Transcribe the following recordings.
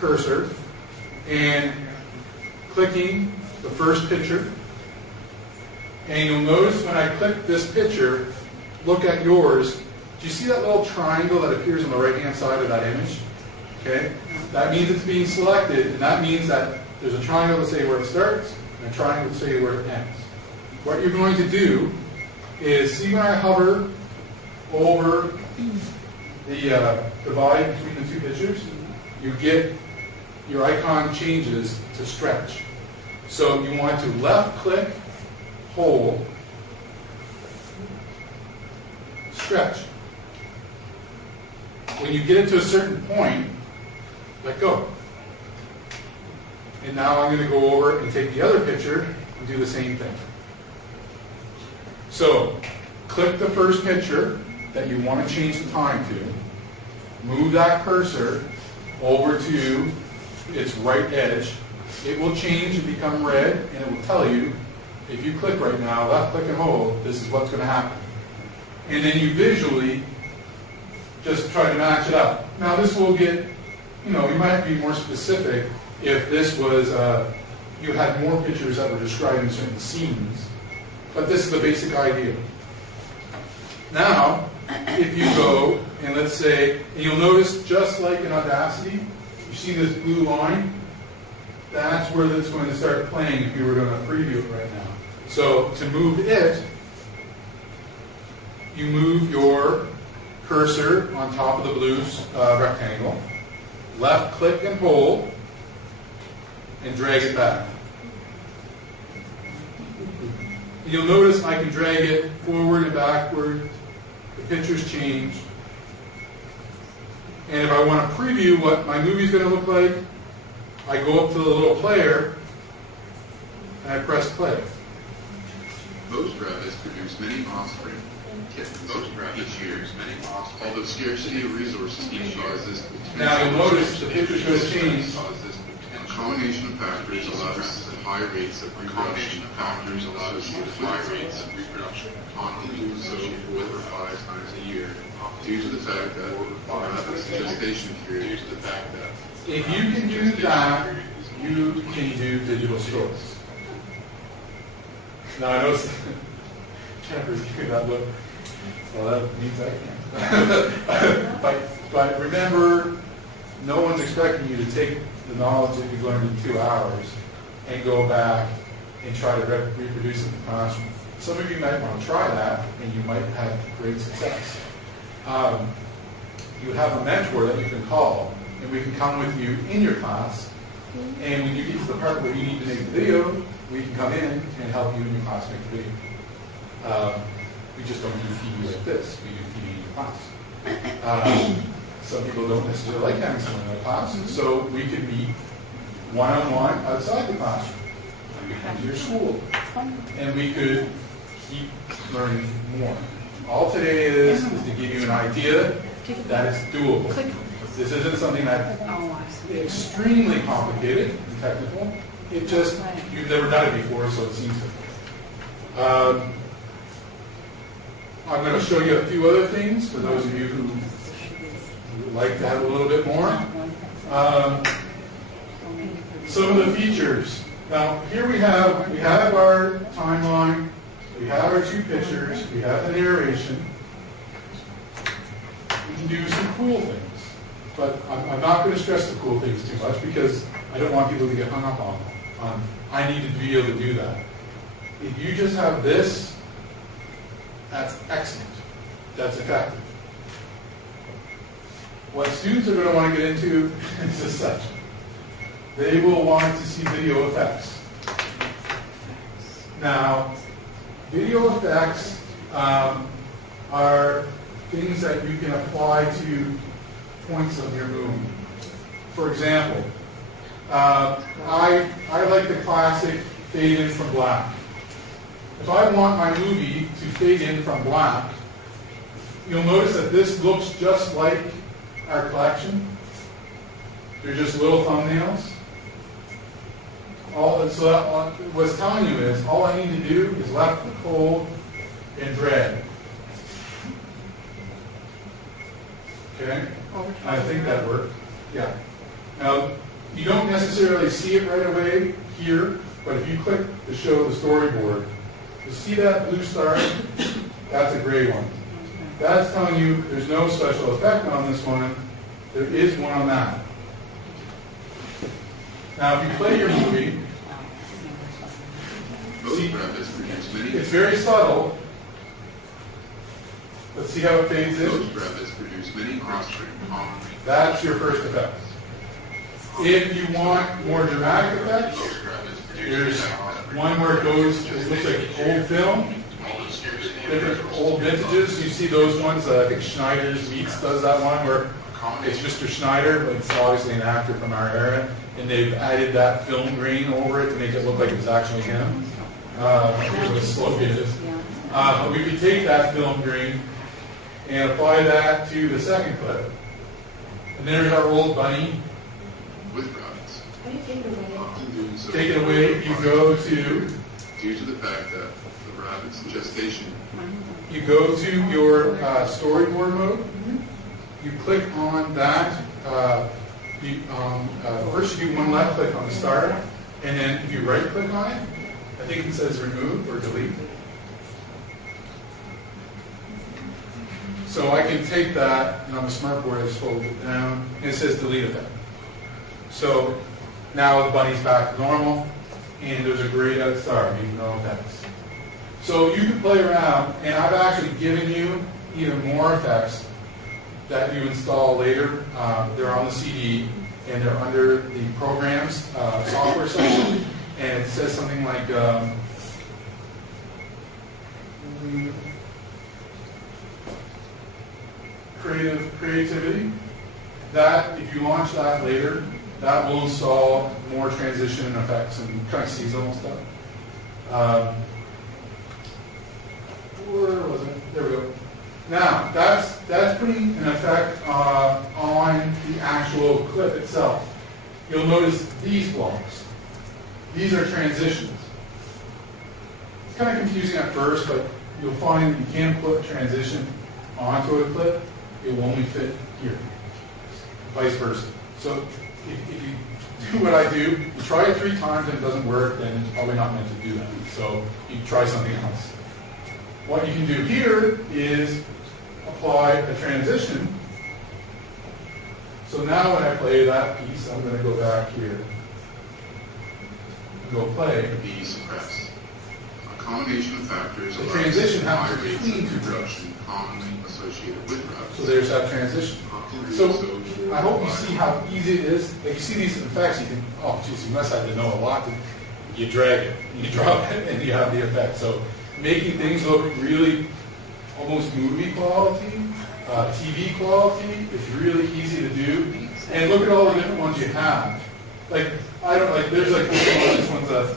cursor and clicking the first picture. And you'll notice when I click this picture, look at yours. Do you see that little triangle that appears on the right-hand side of that image? Okay? That means it's being selected, and that means that there's a triangle to say where it starts, and a triangle to say where it ends. What you're going to do is, see when I hover over the divide between the two pictures, you get, your icon changes to stretch. So you want to left click, hold, stretch. When you get it to a certain point, let go. And now I'm going to go over and take the other picture and do the same thing. So, click the first picture that you want to change the time to. Move that cursor over to its right edge. It will change and become red, and it will tell you, if you click right now, left click and hold, this is what's going to happen. And then you visually just try to match it up. Now this will get, you might have to be more specific if this was, you had more pictures that were describing certain scenes. But this is the basic idea. Now, if you go, and let's say, and you'll notice just like in Audacity, you see this blue line? That's where it's going to start playing if you were going to preview it right now. So to move it, you move your cursor on top of the blue rectangle, left click and hold, and drag it back. You'll notice I can drag it forward and backward. The picture's changed. And if I want to preview what my movie's going to look like, I go up to the little player and I press play. Most rabbits produce many offspring. Most rabbits years many offspring. Although scarcity of resources each causes. Now you'll notice the picture's going to change. A combination of factors allows us to high rates of reproduction. Factors allow us to high rates of reproduction. Often do so 4 or 5 times a year, due to the fact that rabbits' gestation period, due to the fact that if you can do that, you can do digital stories. Now I know Jennifer's giving that look. Well, that means I can't. But remember, no one's expecting you to take the knowledge that you learned in 2 hours and go back and try to reproduce it in the classroom. Some of you might want to try that, and you might have great success. You have a mentor that you can call, and we can come with you in your class, and when you get to the part where you need to make the video, we can come in and help you in your class make the video. We just don't do TV like this. We do TV in your class. Some people don't necessarily like having someone in the class, so we could meet one-on-one outside the classroom. We could come to your school, and we could keep learning more. All today is to give you an idea that it's doable. This isn't something that's extremely complicated and technical. It just, you've never done it before, so it seems simple. I'm going to show you a few other things for those of you who would like to have a little bit more. Some of the features. Now, here we have our timeline, we have our 2 pictures, we have the narration. We can do some cool things. But I'm not going to stress the cool things too much because I don't want people to get hung up on I need to be able to do that. If you just have this, that's excellent. That's effective. What students are going to want to get into is as such. They will want to see video effects. Now, video effects are things that you can apply to points of your movie. For example, I like the classic fade in from black. If I want my movie to fade in from black, you'll notice that this looks just like our collection. They're just little thumbnails. What it's telling you is, all I need to do is left click, hold, and drag. Okay? I think that worked. Yeah. Now, You don't necessarily see it right away here, but if you click to show the storyboard, you see that blue star? That's a gray one. That's telling you there's no special effect on this one. There is one on that. Now, if you play your movie, see, it's very subtle. Let's see how it fades in. That's your first effect. If you want more dramatic effects, there's one where it goes, it looks like old film, different old vintages. You see those ones, I think Schneider's Meats does that one where it's Mr. Schneider, but it's obviously an actor from our era, and they've added that film grain over it to make it look like it was actually him. Here's what slow is. But we could take that film grain and apply that to the second clip. And there's our old bunny. With rabbits. How do you take it away? Take it away, you go to... Due to the fact that the rabbit's gestation. You go to your storyboard mode. You click on that. First you do one left click on the star, and then if you right click on it, I think it says remove or delete. So I can take that, and on the smart board I just hold it down, and it says delete effect. So now the bunny's back to normal, and there's a grayed out star, meaning no effects. So you can play around, and I've actually given you even more effects that you install later. They're on the CD, and they're under the programs software section, and it says something like creativity. That, if you launch that later, that will install more transition effects and kind of seasonal stuff. Where was it? There we go. Now, that's putting an effect on the actual clip itself. You'll notice these blocks. These are transitions. It's kind of confusing at first, but you'll find that you can put transition onto a clip. It will only fit here. Vice versa. So if you do what I do, you try it 3 times and it doesn't work, then it's probably not meant to do that. So you try something else. What you can do here is apply a transition. So now when I play that piece, I'm going to go back here and go play. Be suppressed. A combination of factors The allows transition high happens rates between of 2 reproduction commonly associated with rabbits. So there's that transition. So I hope you see how easy it is. Like you see these effects, you think, oh geez, you must have to know a lot. You drag it, you drop it, and you have the effect. So making things look really almost movie quality, TV quality, is really easy to do. And look at all the different ones you have. Like there's like this one's a.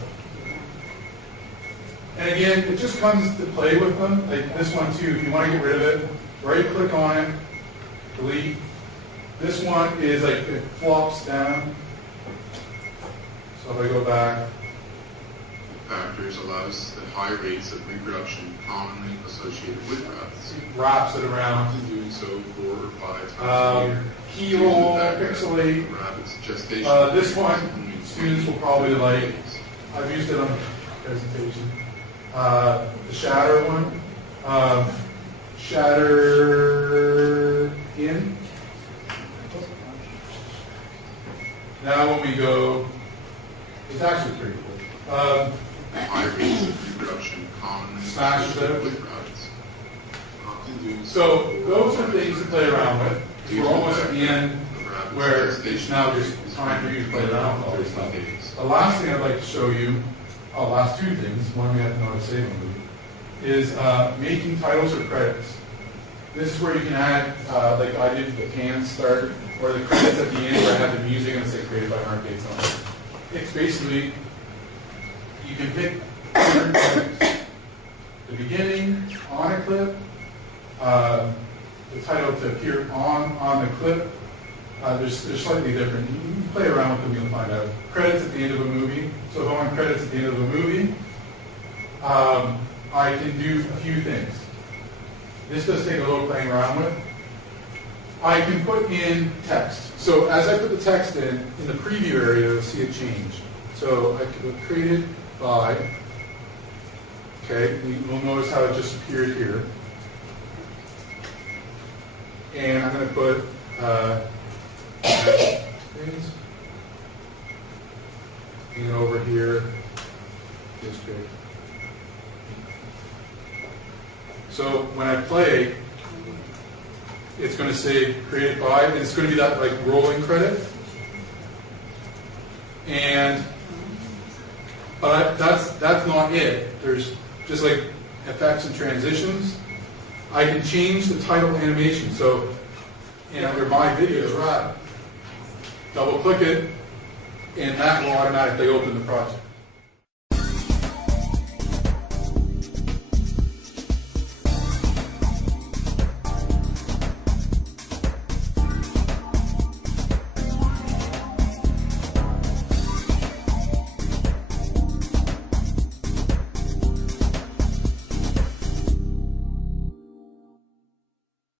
And again, it just comes to play with them. Like this one too, if you want to get rid of it, right click on it, delete. This one is like, it flops down. So if I go back. Factors allows at high rates of reproduction commonly associated with rabbits. It wraps it around. Often doing so 4 or 5 times a year. Keyhole, pixelate. Rabbit's gestation. This one, students will probably like. I've used it on the presentation. The shatter one. Shatter in. Now when we go, it's actually pretty cool. High rates of reproduction commonly Smash associated it. with rabbits. Often doing So those are things to play around with. We're almost at the end where it's now just time for you to play around with all this stuff. The last thing I'd like to show you, last 2 things, one we have to know how to save them, is making titles or credits. This is where you can add, like I did the can start, or the credits at the end where I have the music and say created by Mark Gates on it. It's basically, you can pick different clips. The beginning, on a clip, the title to appear on the clip. They're slightly different. You can play around with them, you'll find out. Credits at the end of a movie. So if I want credits at the end of a movie, I can do a few things. This does take a little playing around with. I can put in text. So as I put the text in the preview area, you'll see it change. So I can created by, okay, you'll notice how it just appeared here. And I'm going to put and over here is big. So when I play, it's going to say created by, and it's going to be that like rolling credit. And but that's not it. There's just like effects and transitions. I can change the title animation. So under my videos, right, double click it, and that will automatically open the project.